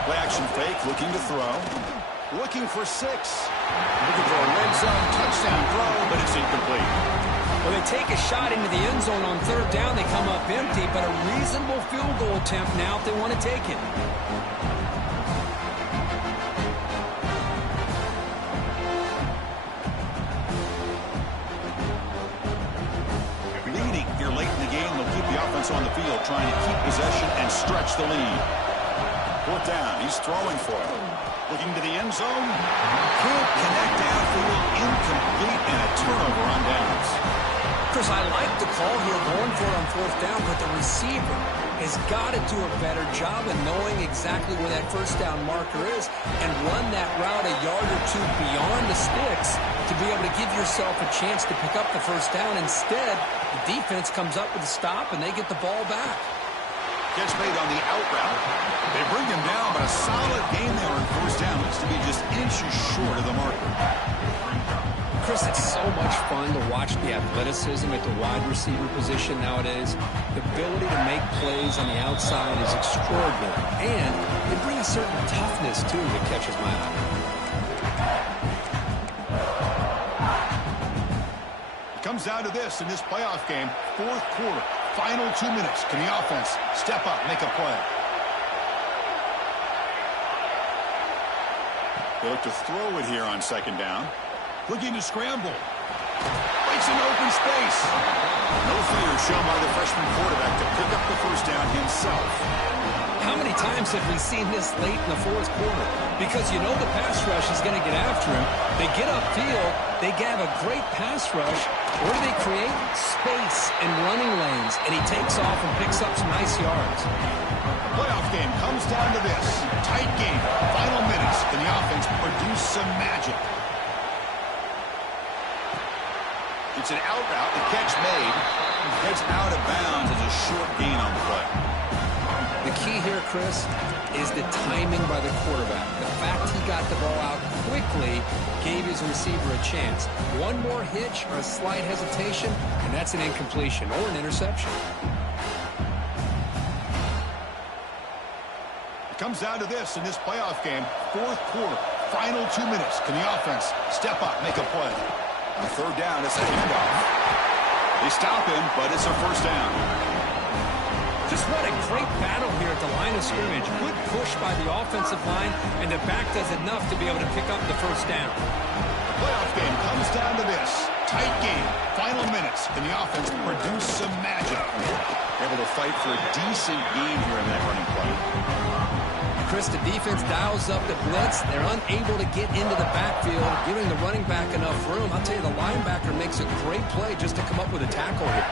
Play action fake, looking to throw. Looking for 6. Looking for a red zone touchdown throw, but it's incomplete. Well, they take a shot into the end zone on third down. They come up empty, but a reasonable field goal attempt now if they want to take it. Leading here late in the game, they'll keep the offense on the field, trying to keep possession and stretch the lead. Fourth down, he's throwing for it. Looking to the end zone. Can't connect downfield. Incomplete and a turnover on downs. Chris, I like the call here going for it on fourth down, but the receiver has got to do a better job of knowing exactly where that first down marker is and run that route a yard or two beyond the sticks to be able to give yourself a chance to pick up the first down. Instead, the defense comes up with a stop and they get the ball back. Catch made on the out route. They bring him down, but a solid game there on first down. Looks to be just inches short of the marker. Chris, it's so much fun to watch the athleticism at the wide receiver position nowadays. The ability to make plays on the outside is extraordinary. And they bring a certain toughness, too, that catches my eye. It comes down to this in this playoff game. Fourth quarter. Final 2 minutes. Can the offense step up, make a play? They look to throw it here on second down. Looking to scramble. It's an open space. No fear shown by the freshman quarterback to pick up the first down himself. How many times have we seen this late in the fourth quarter? Because you know the pass rush is going to get after him. They get upfield. They have a great pass rush. What do they create? Space and running lanes. And he takes off and picks up some nice yards. The playoff game comes down to this. Tight game. Final minutes. Can the offense produce some magic? It's an out route. The catch made. Heads out of bounds as a short gain on the play. The key here, Chris, is the timing by the quarterback. The fact he got the ball out quickly gave his receiver a chance. One more hitch or a slight hesitation, and that's an incompletion or an interception. It comes down to this in this playoff game. Fourth quarter, final 2 minutes. Can the offense step up, make a play? On third down, it's a handoff. They stop him, but it's a first down. Just what a great battle here at the line of scrimmage. Good push by the offensive line, and the back does enough to be able to pick up the first down. The playoff game comes down to this. Tight game. Final minutes. Can the offense produce some magic? Able to fight for a decent gain here in that running play. Chris, the defense dials up the blitz. They're unable to get into the backfield, giving the running back enough room. I'll tell you, the linebacker makes a great play just to come up with a tackle here.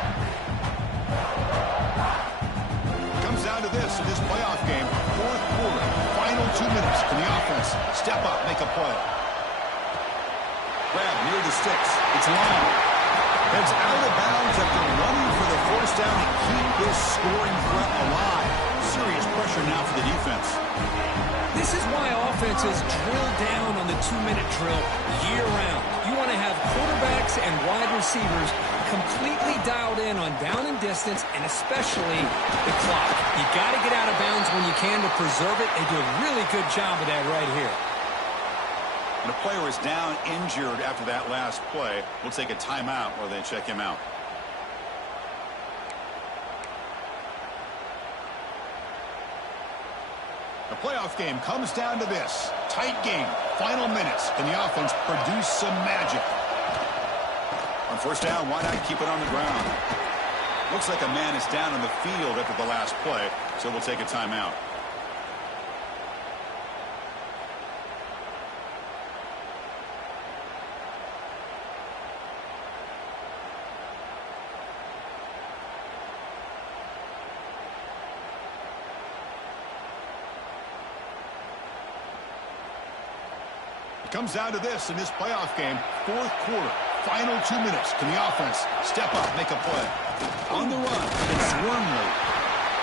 Comes down to this in this playoff game. Fourth quarter, final 2 minutes. Can the offense step up, make a play? Grab near the sticks. It's long. Heads out of bounds after running for the first down to keep this scoring threat alive. Serious pressure now for the defense. This is why offenses drill down on the 2-minute drill year-round. You want to have quarterbacks and wide receivers completely dialed in on down and distance, and especially the clock. You got to get out of bounds when you can to preserve it. They do a really good job of that right here. And a player is down injured after that last play. We'll take a timeout while they check him out. The playoff game comes down to this. Tight game. Final minutes. Can the offense produce some magic? On first down, why not keep it on the ground? Looks like a man is down on the field after the last play, so we'll take a timeout. Comes down to this in this playoff game. Fourth quarter, final 2 minutes. Can the offense step up, make a play? On the run, it's Wormley.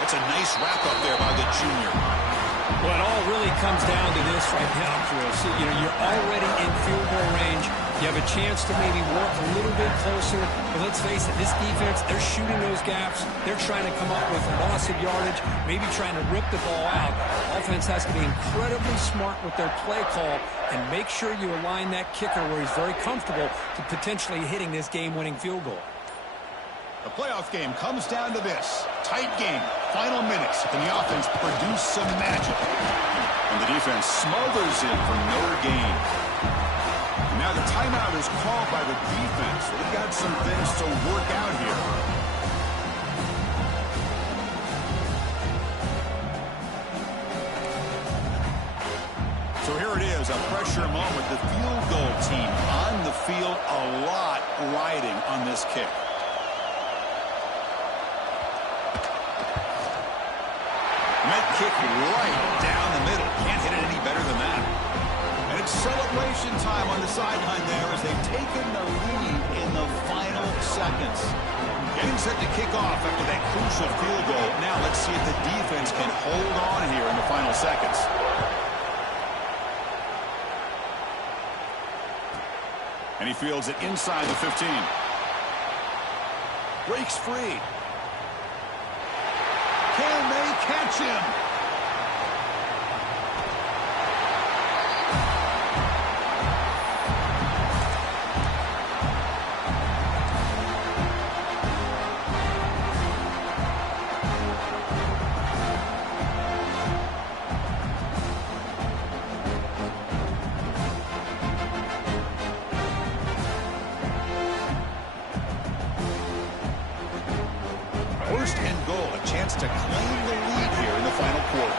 That's a nice wrap-up there by the junior. Well, it all really comes down to this right now, Chris. You know, you're already in field goal range. You have a chance to maybe work a little bit closer. But let's face it, this defense, they're shooting those gaps. They're trying to come up with a loss of yardage, maybe trying to rip the ball out. Offense has to be incredibly smart with their play call and make sure you align that kicker where he's very comfortable to potentially hitting this game-winning field goal. The playoff game comes down to this. Tight game. Final minutes. Can the offense produce some magic? And the defense smothers it for no gain. And now the timeout is called by the defense. They've got some things to work out here. So here it is, a pressure moment. The field goal team on the field, a lot riding on this kick. That kick right down the middle. Can't hit it any better than that. And it's celebration time on the sideline there as they've taken the lead in the final seconds. Getting set to kick off after that crucial field goal. Now let's see if the defense can hold on here in the final seconds. And he fields it inside the 15. Breaks free. Can they catch him? First and goal, a chance to claim the lead here in the final quarter.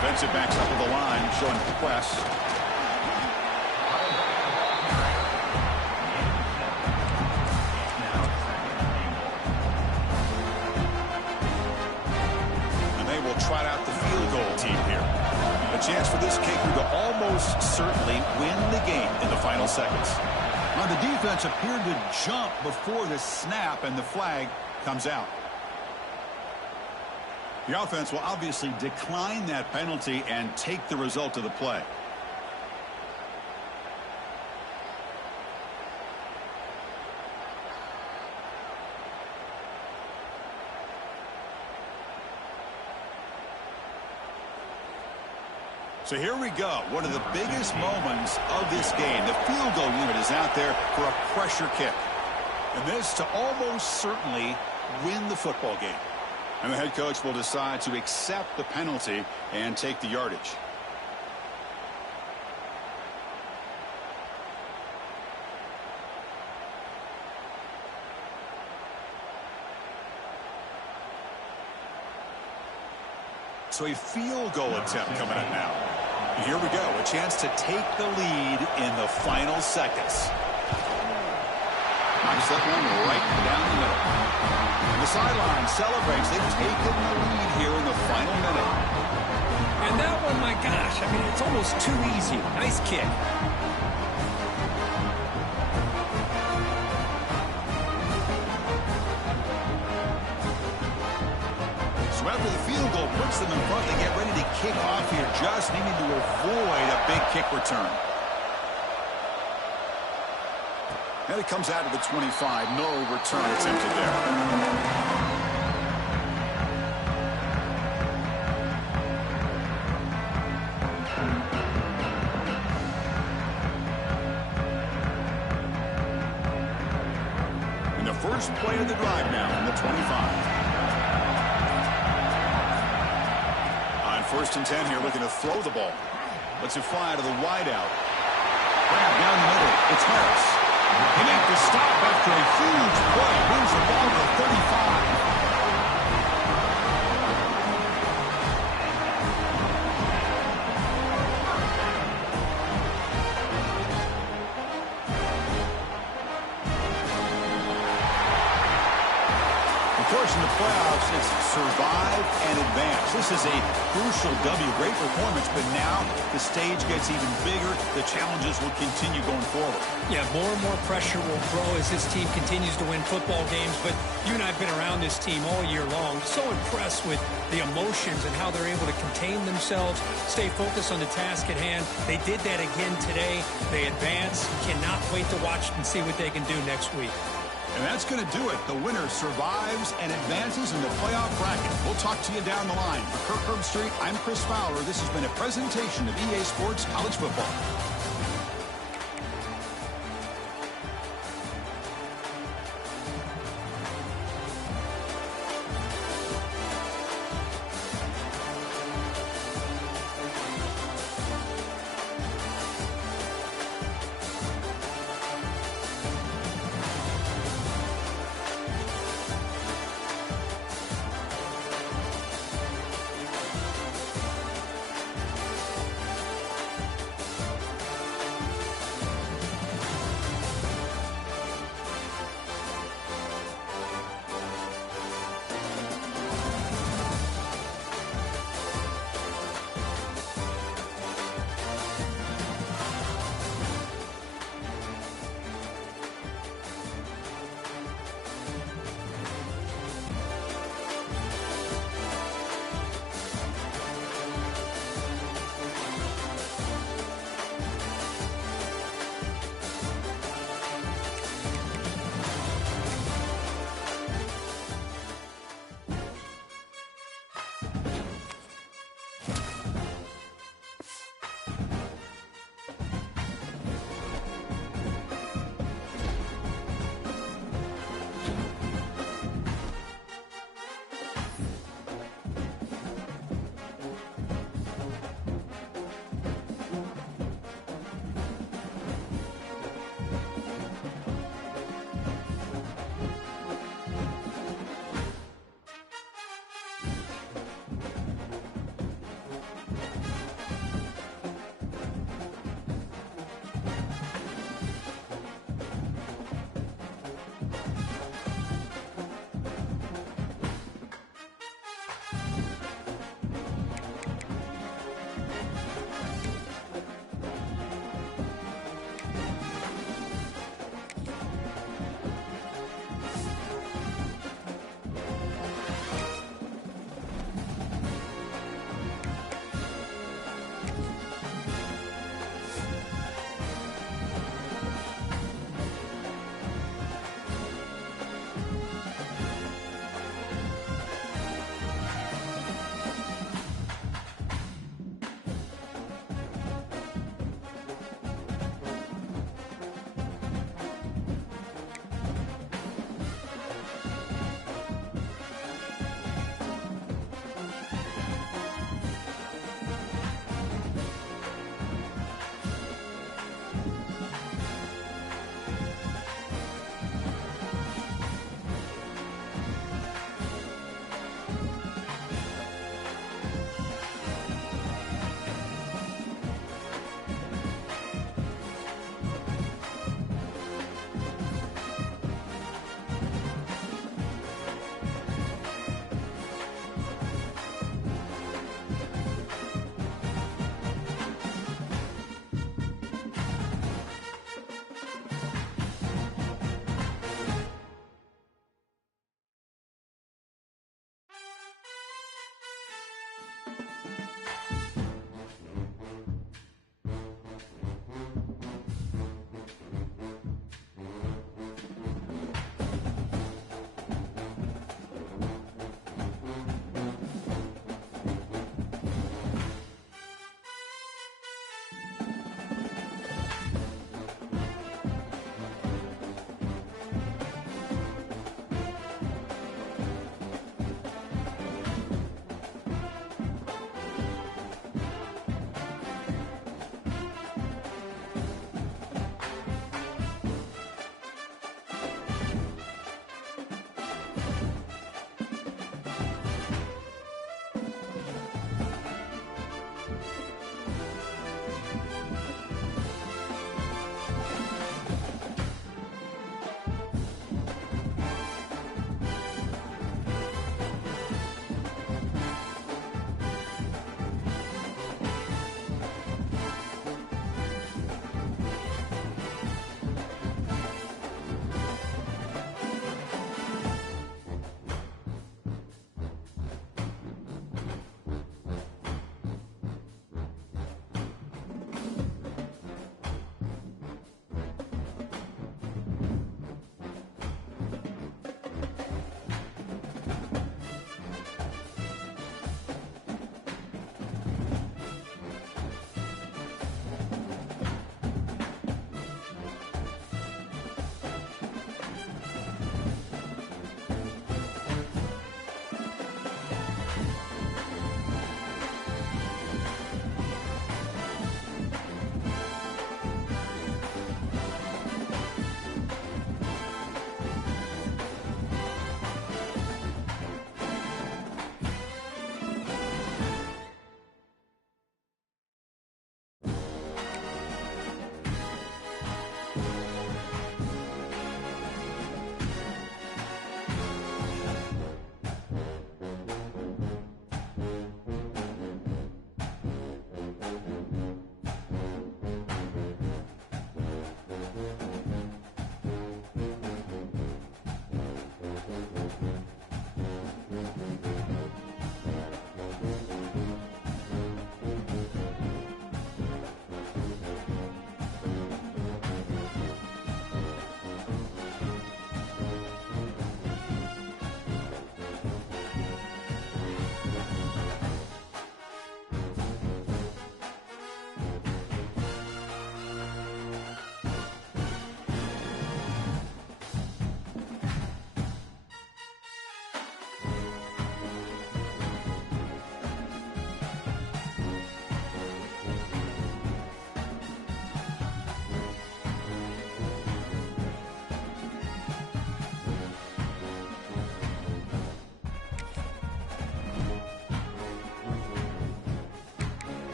Defensive backs up to the line, showing press. And they will trot out the field goal team here. A chance for this kicker to almost certainly win the game in the final seconds. Now the defense appeared to jump before the snap, and the flag comes out. The offense will obviously decline that penalty and take the result of the play. So here we go. One of the biggest moments of this game. The field goal unit is out there for a pressure kick. And this to almost certainly win the football game. And the head coach will decide to accept the penalty and take the yardage. So a field goal attempt coming up now. Here we go. A chance to take the lead in the final seconds. Knocks that one right down the middle. And the sideline celebrates. They've taken the lead here in the final minute. And that one, my gosh, I mean, it's almost too easy. Nice kick. So after the field goal puts them in front, they get ready to kick off here, just needing to avoid a big kick return. And it comes out of the 25. No return attempted there. And the first play of the drive now from the 25. On First and 10 here, looking to throw the ball. Lets it fly to the wideout. Grab down the middle. It's Harris. He makes the stop after a huge play. Moves the ball to the 35. Of course, in the playoffs, it's survive and advance. This is a crucial W. Great performance, but now the stage gets even bigger. The challenges will continue going forward. Yeah, more and more pressure will grow as this team continues to win football games. But you and I have been around this team all year long. So impressed with the emotions and how they're able to contain themselves, stay focused on the task at hand. They did that again today. They advance. Cannot wait to watch and see what they can do next week. And that's going to do it. The winner survives and advances in the playoff bracket. We'll talk to you down the line. For Kirk Herbstreit, I'm Chris Fowler. This has been a presentation of EA Sports College Football.